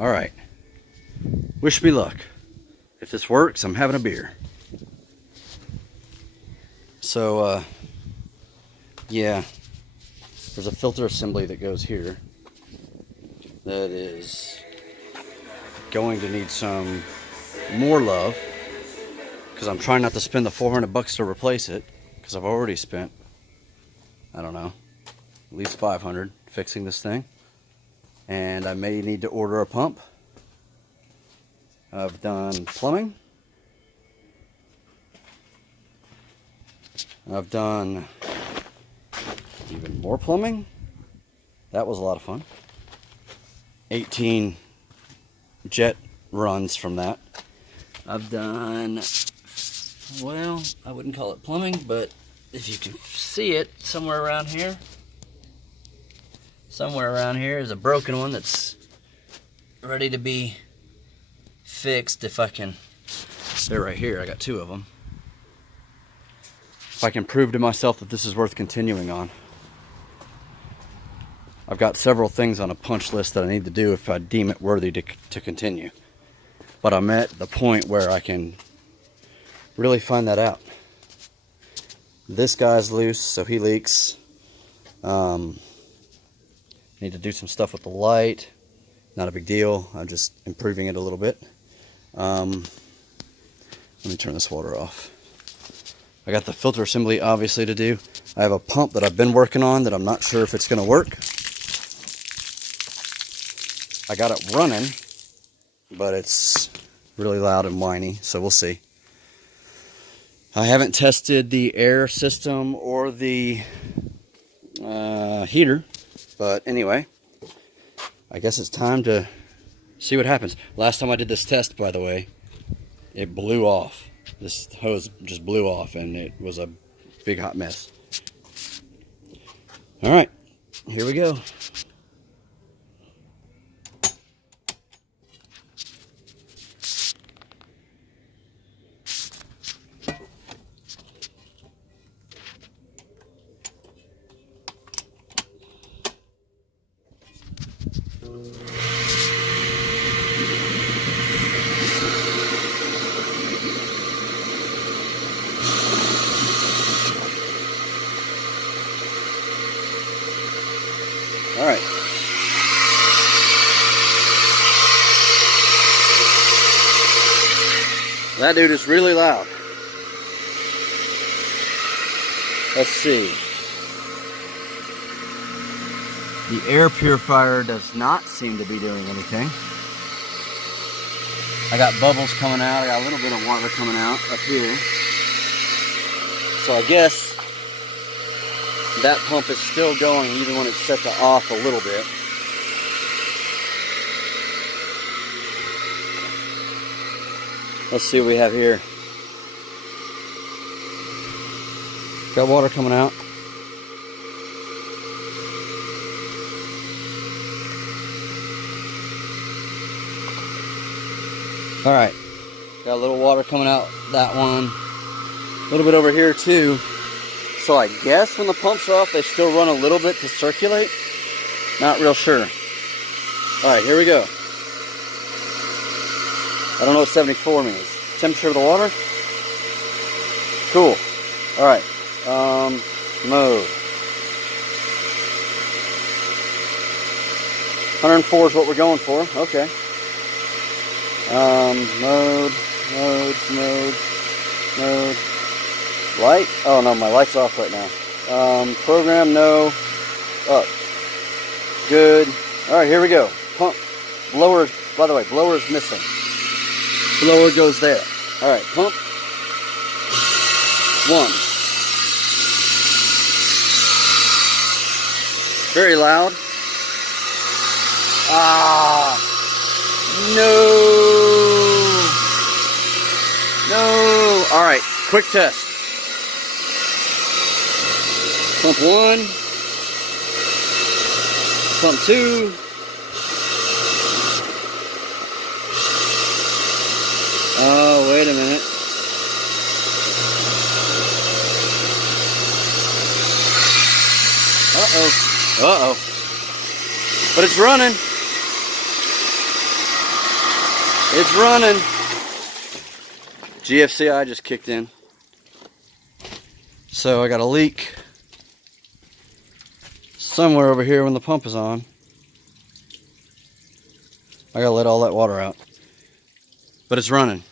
All right. Wish me luck. If this works, I'm having a beer. So, yeah, there's a filter assembly that goes here that is going to need some more love, because I'm trying not to spend the $400 to replace it, because I've already spent, I don't know, at least $500 fixing this thing. And I may need to order a pump. I've done plumbing. I've done even more plumbing. That was a lot of fun. 18 jet runs from that. I've done, well, I wouldn't call it plumbing, but if you can see it somewhere around here is a broken one that's ready to be fixed. If I can, they're right here, I got two of them. If I can prove to myself that this is worth continuing on. I've got several things on a punch list that I need to do if I deem it worthy to continue. But I'm at the point where I can really find that out. This guy's loose, so he leaks. Need to do some stuff with the light. Not a big deal. I'm just improving it a little bit. Let me turn this water off. I got the filter assembly obviously to do. I have a pump that I've been working on that I'm not sure if it's going to work. I got it running, but it's really loud and whiny, so we'll see. I haven't tested the air system or the heater, but anyway, I guess it's time to see what happens. Last time I did this test, by the way, it blew off. This hose just blew off, and it was a big hot mess. All right, here we go. All right. That dude is really loud. Let's see. The air purifier does not seem to be doing anything. I got bubbles coming out. I got a little bit of water coming out up here. So I guess that pump is still going even when it's set to off a little bit. Let's see what we have here. Got water coming out. All right, got a little water coming out that one. A little bit over here too. So I guess when the pumps are off, they still run a little bit to circulate. Not real sure. All right, here we go. I don't know what 74 means. Temperature of the water? Cool. All right. Mode. 104 is what we're going for. Okay. Mode. Light? Oh no, my light's off right now. Program, no. Up. Good. Alright, here we go. Pump. Blower, by the way, blower is missing. Blower goes there. Alright, pump. 1. Very loud. Ah. No. Alright, quick test. Pump 1. Pump 2. Oh, wait a minute. Uh-oh. But it's running. It's running. GFCI just kicked in. So I got a leak somewhere over here when the pump is on. I gotta let all that water out. But it's running.